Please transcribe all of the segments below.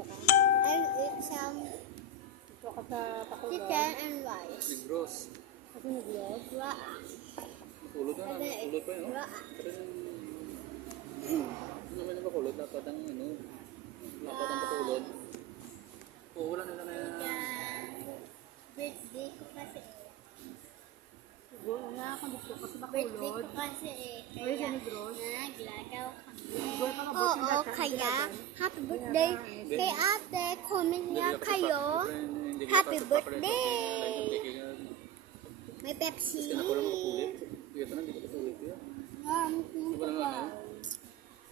dito ka? I'll eat some Dito ka sa pakulon? chicken and rice. Negros. Kasi nag-vlog? Waa. Makulot na. Makulot pa yun. Waa. Hindi naman yung makulot. Dapat ang ano. Dapat ang makulot. Oo, wala nila na. Birthday ko kasi. Siguro nga ako dito ka sa Birthday pakulon. ko kasi Uy, kaya sa Negros? naglagaw kami. Siguro ka Oo, kaya happy birthday kay ate. Comment niya kayo. Happy birthday! May Pepsi. Kasi ako lang makapulit. Hindi ka na, hindi ka makapulit. Hindi ba naman ano?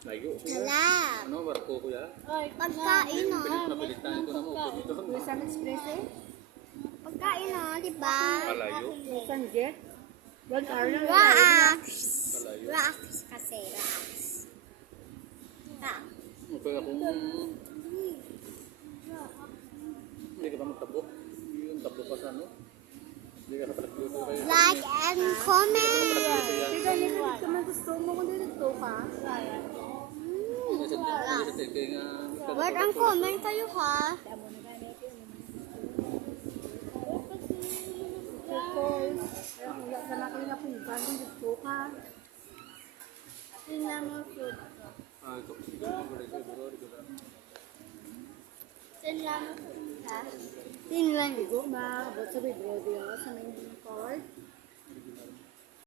Layo. Salam. Ano, barko ko ya? Pagkain o. Napilitan ko na mo. Dito. Uy, sa Express eh? Pagkain o, diba? Kalayo. San Jet? 1 hour lang. Rocks. Kalayo. Rocks kasi, rocks. Ah. Okay akong... Hindi ka pa magtabok. Yung tabok pa sa ano? Hindi ka kapalag-luto kayo. Like and comment. Hindi ka nito man gusto mo kung dito ka. Hindi sa tigay nga... Word ang comment kayo ha. Because, wala ka na kayo napinsan kung dito ka. Tingnan mo food. Ah, ito. Tingnan mo ito. Tingnan mo food ha. Tingnan mo. Siguro na, abot sa bibro diyo sa main court.